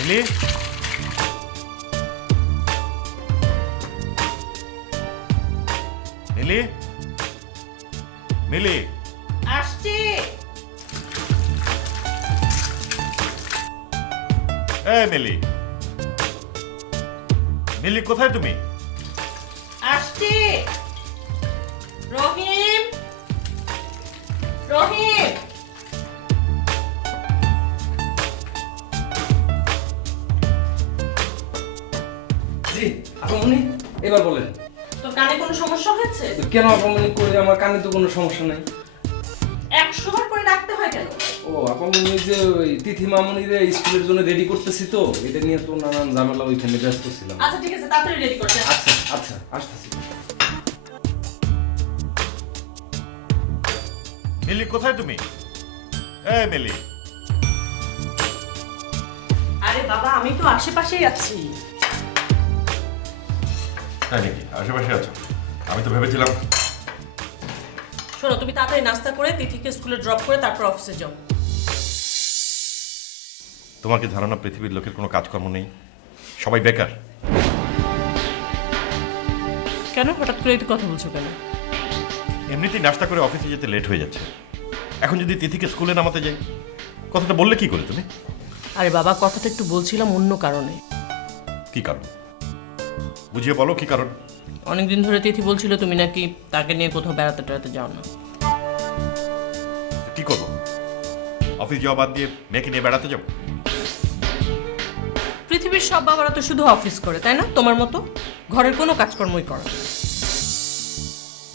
মিলি, মিলি, মিলি, আসছি। এই মিলি, মিলি কোথায় তুমি? আসছি। রহিম, রহিম। জি আপামনি, এবার বলেন। তোর কানে কোনো সমস্যা হয়েছে? কেন আপামনি করে? আমার কানে তো কোনো সমস্যা নাই। 100 বার করে ডাকতে হয় কেন? ও আপামনি, যে ওই তিথি মামনিরে স্কুলের জন্য রেডি করতেছি, তো এটা নিয়ে তো নানান ঝামেলা, ওইখানে ব্যস্ত ছিলাম। আচ্ছা ঠিক আছে, তাড়াতাড়ি রেডি করতে। আচ্ছা আচ্ছা, আসতেছি। মিলি কোথায় তুমি? এই মিলি। আরে বাবা, আমি তো আশেপাশেই আছি। তাই নাকি? আশেপাশে আছো? আমি তো ভেবেছিলাম। শোনো, তুমি তাড়াতাড়ি নাস্তা করে তিথিকে স্কুলে ড্রপ করে তারপর অফিসে যাও। তোমার কি ধারণা পৃথিবীর লোকের কোনো কাজকর্ম নেই? সবাই বেকার। কেন হঠাৎ করে এই কথা বলছো কেন? এমনিতেই নাস্তা করে অফিসে যেতে লেট হয়ে যাচ্ছে। এখন যদি তিথিকে স্কুলে নামাতে যাই, কথাটা বললে কি করে তুমি? আরে বাবা, কথাটা একটু বলছিলাম অন্য কারণে। কি কারণ? বুঝিয়ে বলো কি কারণ। অনেকদিন ধরে তিথি বলছিল তুমি নাকি তাকে নিয়ে কোথাও বেড়াতে টেড়াতে যাও না। কি করবো? অফিস যাওয়া বাদ দিয়ে মেয়েকে নিয়ে বেড়াতে যাবো? পৃথিবীর সব বাবারা তো শুধু অফিস করে, তাই না? তোমার মতো ঘরের কোনো কাজকর্মই করে না।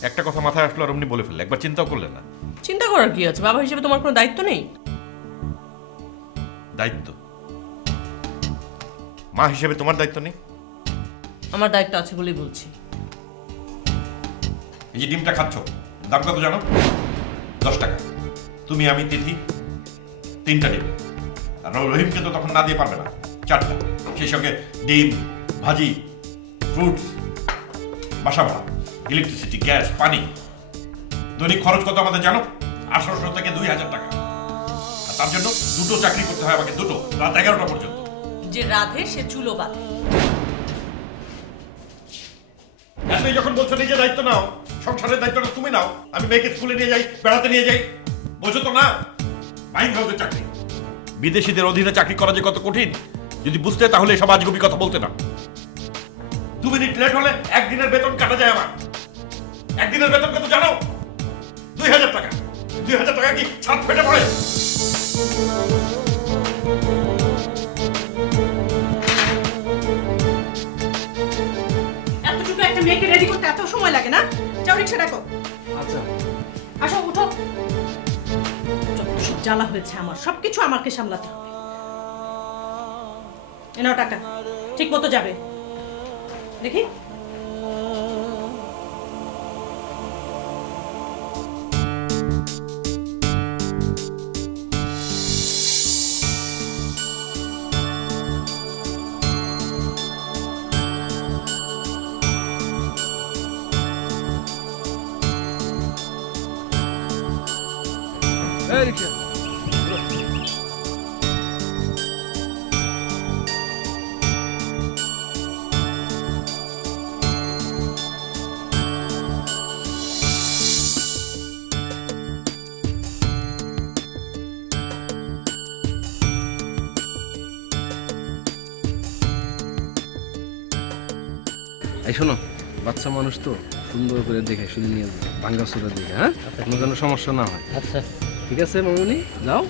একটা কথা মাথায় আসলো আর অমনি বলে ফেললে, একবার চিন্তাও করলেন না? চিন্তা করার কি আছে? বাবা হিসেবে তোমার কোনো দায়িত্ব নেই? দায়িত্ব? মা হিসেবে তোমার দায়িত্ব নেই? আমার দায়িত্ব আছে বলেই বলছি। এই যে ডিমটা খাচ্ছ, দাম কত জানো? 10 টাকা। তুমি, আমি, তিথি, 3টা ডিম। আর রহিমকে তো তখন না দিয়ে পারবে না, 4টা। সেই সঙ্গে ডিম, ভাজি, ফ্রুটস, বাসা ভাড়া, ইলেকট্রিসিটি, গ্যাস, পানি। দৈনিক খরচ কত আমাদের জানো? 1800 থেকে 2000 টাকা। আর তার জন্য 2টো চাকরি করতে হয় আমাকে, 2টো, রাত 11টা পর্যন্ত। যে রাধে সে চুলো বাঁধে। এতই যখন বলছো নিজে দায়িত্ব নাও, সংসারের দায়িত্বটা তুমি নাও। আমি মেয়েকে স্কুলে নিয়ে যাই, বেড়াতে নিয়ে যাই, বোঝো তো না? মাইন্ড হাউসের চাকরি, বিদেশিদের অধীনে চাকরি করা যে কত কঠিন যদি বুঝতে, তাহলে এসব আজগুবি কথা বলতে না। 2 মিনিট লেট হলে একদিনের বেতন কাটা যায় আমার। একদিনের বেতন কত জানো? 2000 টাকা। 2000 টাকা কি ছাদ ফেটে পড়ে? এতটুকু একটা মেয়েকে রেডি করতে এত সময় লাগে না? যাও রিক্সা ডাকো। আচ্ছা আসো, উঠো। যত সব জ্বালা হয়েছে আমার, সবকিছু আমাকে সামলাতে হবে। এ নাও টাকা, ঠিক মতো যাবে। দেখি। এই রিক্সা। এই শোনো, বাচ্চা মানুষ তো, সুন্দর করে দেখে শুনে নিয়ে যাবে, ভাঙ্গা চোরা দেখে, হ্যাঁ? কোনো যেন সমস্যা না হয়। আচ্ছা ঠিক আছে মামনি, যাও।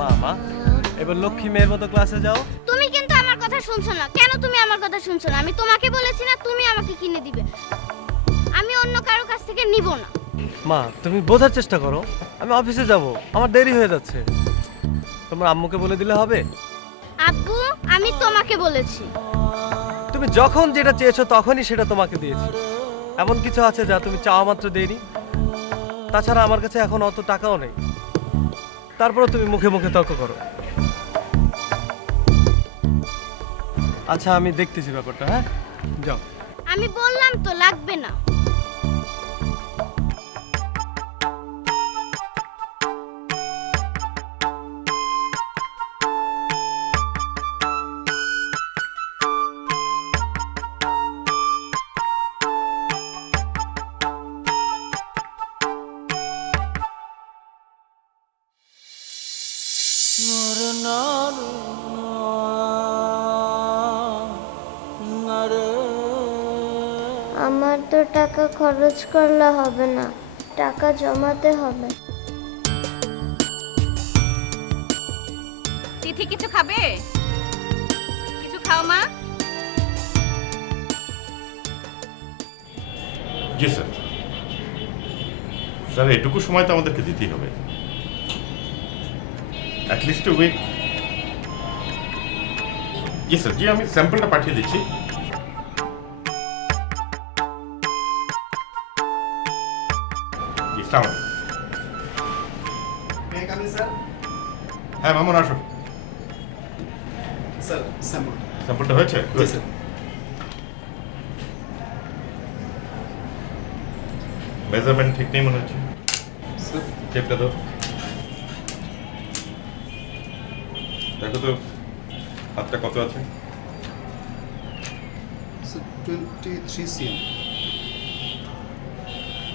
মামা, এবার লক্ষ্মী মেয়ের মতো ক্লাসে যাও। তুমি কিন্তু আমার কথা শুনছো না। কেন তুমি আমার কথা শুনছো না? আমি তোমাকে বলেছি না তুমি আমাকে কিনে দিবে। আমি অন্য কারো কাছ থেকে নিব না। মা, তুমি বোঝার চেষ্টা করো। আমি অফিসে যাব, আমার দেরি হয়ে যাচ্ছে। তোমার আম্মুকে বলে দিলে হবে? আব্বু, আমি তোমাকে বলেছি। তুমি যখন যেটা চেয়েছো তখনই সেটা তোমাকে দিয়েছি। এমন কিছু আছে যা তুমি চাওয়া মাত্র দেইনি? তাছাড়া আমার কাছে এখন অত টাকাও নেই। তারপরে তুমি মুখে মুখে তর্ক করো। আচ্ছা, আমি দেখতেছি ব্যাপারটা। হ্যাঁ, যাও। আমি বললাম তো লাগবে না। আমার তো টাকা খরচ করলে হবে না, টাকা জমাতে হবে। তিথি কিছু খাবে? কিছু খাও মা। জি স্যার। স্যার এটুকু সময় তো আমাদেরকে দিতেই হবে, অ্যাটলিস্ট এ উইক। জি স্যার, জি আমি স্যাম্পলটা পাঠিয়ে দিচ্ছি। জি সালাম। হ্যাঁ মামুন আসো। Sir sample. স্যাম্পলটা হয়েছে? জি স্যার। মেজারমেন্ট ঠিক নেই মনে হচ্ছে। স্যার টেপটা দাও, দেখো তো হাতটা কত আছে। 23 cm।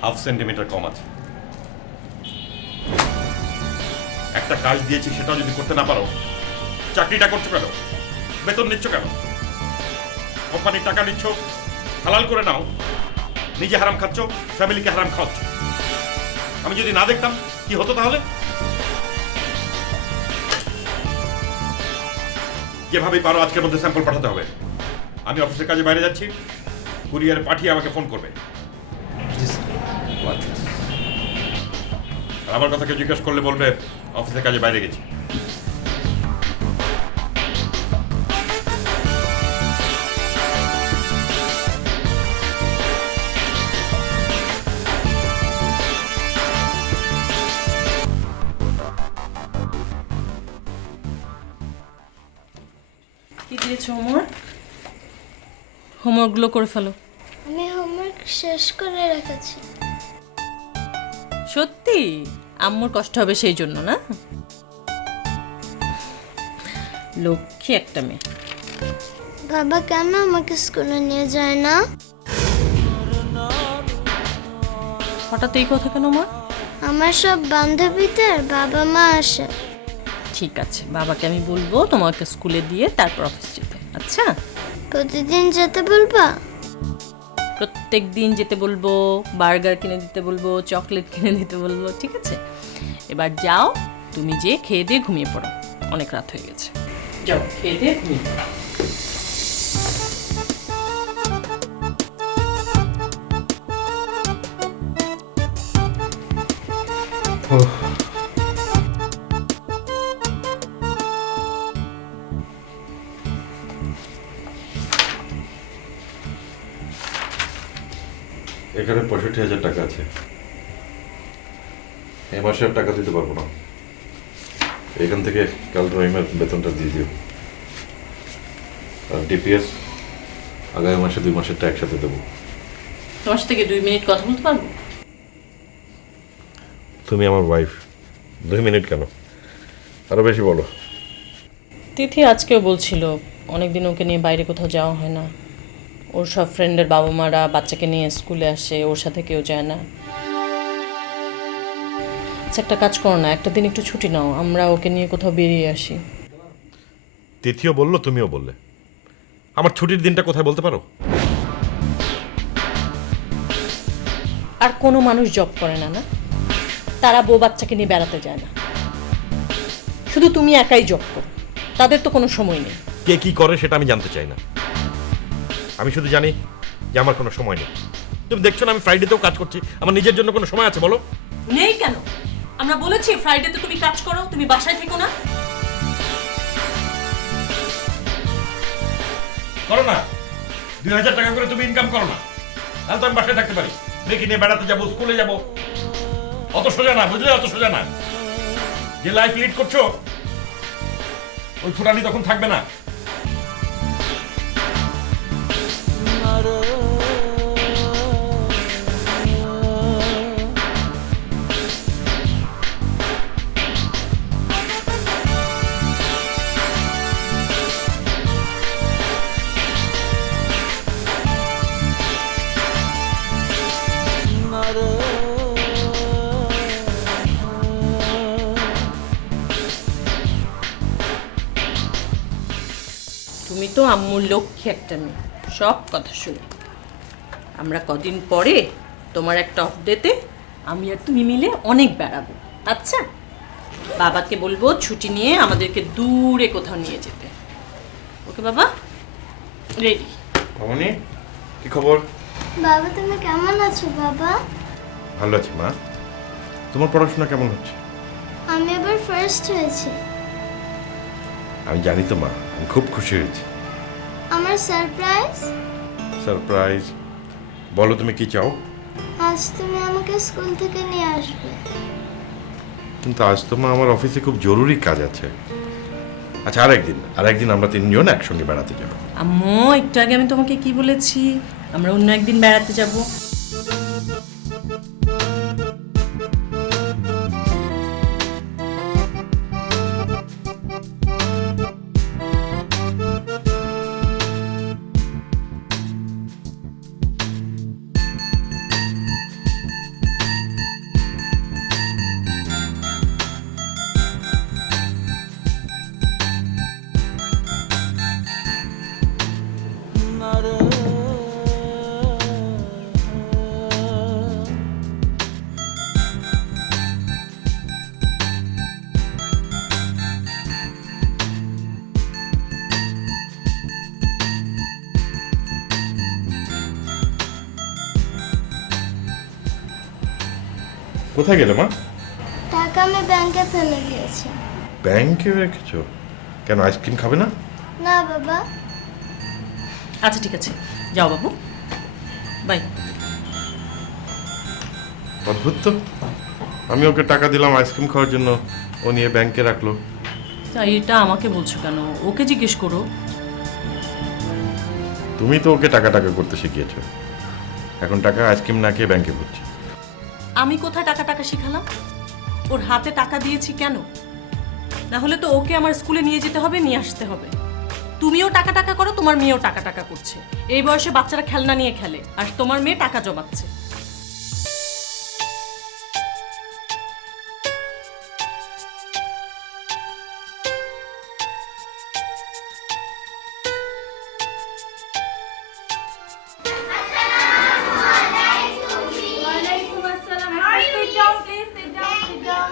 হাফ সেন্টিমিটার কম আছে। একটা কাজ দিয়েছি সেটাও যদি করতে না পারো, চাকরিটা করছো কেন? বেতন নিচ্ছ কেন? কোম্পানির টাকা নিচ্ছ, হালাল করে নাও। নিজে হারাম খাচ্ছ, ফ্যামিলিকে হারাম খাওয়াচ্ছ। আমি যদি না দেখতাম কি হতো তাহলে? যেভাবেই পারো আজকের মধ্যে স্যাম্পল পাঠাতে হবে। আমি অফিসের কাজে বাইরে যাচ্ছি, কুরিয়ারে পাঠিয়ে আমাকে ফোন করবে। জি স্যার। আর আমার কথা কেউ জিজ্ঞেস করলে বলবে অফিসের কাজে বাইরে গেছি। কি দিয়েছো হোমওয়ার্ক? হোমওয়ার্কগুলো করে ফেলো। আমি হোমওয়ার্ক শেষ করে রেখেছি। সত্যি? আম্মুর কষ্ট হবে সেই জন্য না? লক্ষ্মী একটা মেয়ে। বাবা কেন আমাকে স্কুলে নিয়ে যায় না? হঠাৎ এই কথা কেন মা? আমার সব বান্ধবীদের বাবা মা আসে। ঠিক আছে, বাবাকে আমি বলবো তোমাকে স্কুলে দিয়ে তারপর অফিস যেতে। আচ্ছা? প্রতিদিন যেতে বলবা? প্রত্যেক দিন যেতে বলবো, বার্গার কিনে দিতে বলবো, চকলেট কিনে দিতে বলবো, ঠিক আছে? এবার যাও, তুমি যে খেয়ে দিয়ে ঘুমিয়ে পড়ো, অনেক রাত হয়ে গেছে। যাও খেয়ে দিয়ে ঘুমিয়ে পড়ো। এখানে 65,000 টাকা আছে। এই মাসে আর টাকা দিতে পারবো না। এখান থেকে কাল রহিমের বেতনটা দিয়ে দিও। আর ডিপিএস আগামী মাসে 2 মাসেরটা একসাথে দেবো। তোমার সাথে 2 মিনিট কথা বলতে পারবো? তুমি আমার ওয়াইফ, 2 মিনিট কেন, আরো বেশি বলো। তিথি আজকেও বলছিল অনেকদিন ওকে নিয়ে বাইরে কোথাও যাওয়া হয় না। ওর সব ফ্রেন্ডের বাবা মারা বাচ্চাকে নিয়ে স্কুলে আসে, ওর সাথে কেউ যায় না। আচ্ছা একটা কাজ করো না, একটা দিন একটু ছুটি নাও, আমরা ওকে নিয়ে কোথাও বেরিয়ে আসি। তিথিও বললো, তুমিও বললে। আমার ছুটির দিনটা কোথায় বলতে পারো? আর কোনো মানুষ জব করে না, না? তারা বউ বাচ্চাকে নিয়ে বেড়াতে যায় না। শুধু তুমি একাই জব করো, তাদের তো কোনো সময় নেই। কে কি করে সেটা আমি জানতে চাই না। আমি শুধু জানি যে আমার কোনো সময় নেই। তুমি দেখছো না আমি ফ্রাইডেতেও কাজ করছি, আমার নিজের জন্য কোনো সময় আছে বলো? নেই কেন? আমরা বলেছি ফ্রাইডেতে তুমি কাজ করো, তুমি বাসায় থেকো না। করো না, 2,000 টাকা করে তুমি ইনকাম করো না, তাহলে তো আমি বাসায় থাকতে পারি। মেয়েকে নিয়ে বেড়াতে যাবো, স্কুলে যাবো। অত সোজা না, বুঝলে? অত সোজা না। যে লাইফ লিড করছো ওই ফুটানি তখন থাকবে না। তুমি তো আম্মুর লক্ষ্যে একটা মেয়ে, সব কথা শুনে। আমরা কদিন পরে তোমার একটা অফ ডেতে আমি আর তুমি মিলে অনেক বেড়াবো। আচ্ছা, বাবাকে বলবো ছুটি নিয়ে আমাদেরকে দূরে কোথাও নিয়ে যেতে। ওকে বাবা? রেডি? মামনি, কি খবর? বাবা তুমি কেমন আছো বাবা? ভালো আছি মা। তোমার পড়াশোনা কেমন হচ্ছে? আমি এবার ফার্স্ট হয়েছি। আমি জানি তো মা, আমি খুব খুশি হয়েছি। আমার সারপ্রাইজ? সারপ্রাইজ? বলো তুমি কি চাও? আজ তুমি আমাকে স্কুল থেকে নিয়ে আসবে। কিন্তু আজ তো মা আমার অফিসে খুব জরুরি কাজ আছে। আচ্ছা, আরেকদিন আমরা তিনজন একসঙ্গে বেড়াতে যাব। আম্মু, একটু আগে আমি তোমাকে কি বলেছি? আমরা অন্য একদিন বেড়াতে যাব। কোথায় গেলে মা? টাকা আমি ব্যাংকে ফেলে দিয়েছি। ব্যাংকে রেখেছো? কেন, আইসক্রিম খাবে না? না বাবা। আচ্ছা ঠিক আছে, যাও বাবু, বাই। অদ্ভুত তো, আমি ওকে টাকা দিলাম আইসক্রিম খাওয়ার জন্য, ও নিয়ে ব্যাংকে রাখলো। তাই এটা আমাকে বলছো কেন? ওকে জিজ্ঞেস করো। তুমি তো ওকে টাকা করতে শিখিয়েছো, এখন টাকা আইসক্রিম না খেয়ে ব্যাংকে ভরছে। আমি কোথায় টাকা টাকা শিখালাম? ওর হাতে টাকা দিয়েছি কেন? না হলে তো ওকে আমার স্কুলে নিয়ে যেতে হবে, নিয়ে আসতে হবে। তুমিও টাকা টাকা করো, তোমার মেয়েও টাকা টাকা করছে। এই বয়সে বাচ্চারা খেলনা নিয়ে খেলে, আর তোমার মেয়ে টাকা জমাচ্ছে। ওয়ালাইকুম আসসালাম। Sit down, please. Sit down. Sit down.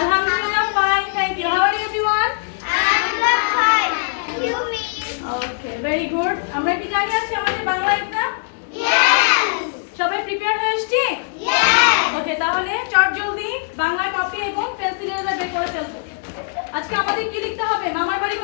Alhamdulillah, fine. Thank you. How are you, everyone? Okay, very good. আমরা কি জানি আছি আমাদের বাংলা এক্সাম? সবাই প্রিপেয়ার হয়ে এসেছি? ওকে, তাহলে চট জলদি বাংলা কপি এবং পেন্সিল বের করে ফেলবো। আজকে আমাদের কি লিখতে হবে? মামার বাড়ি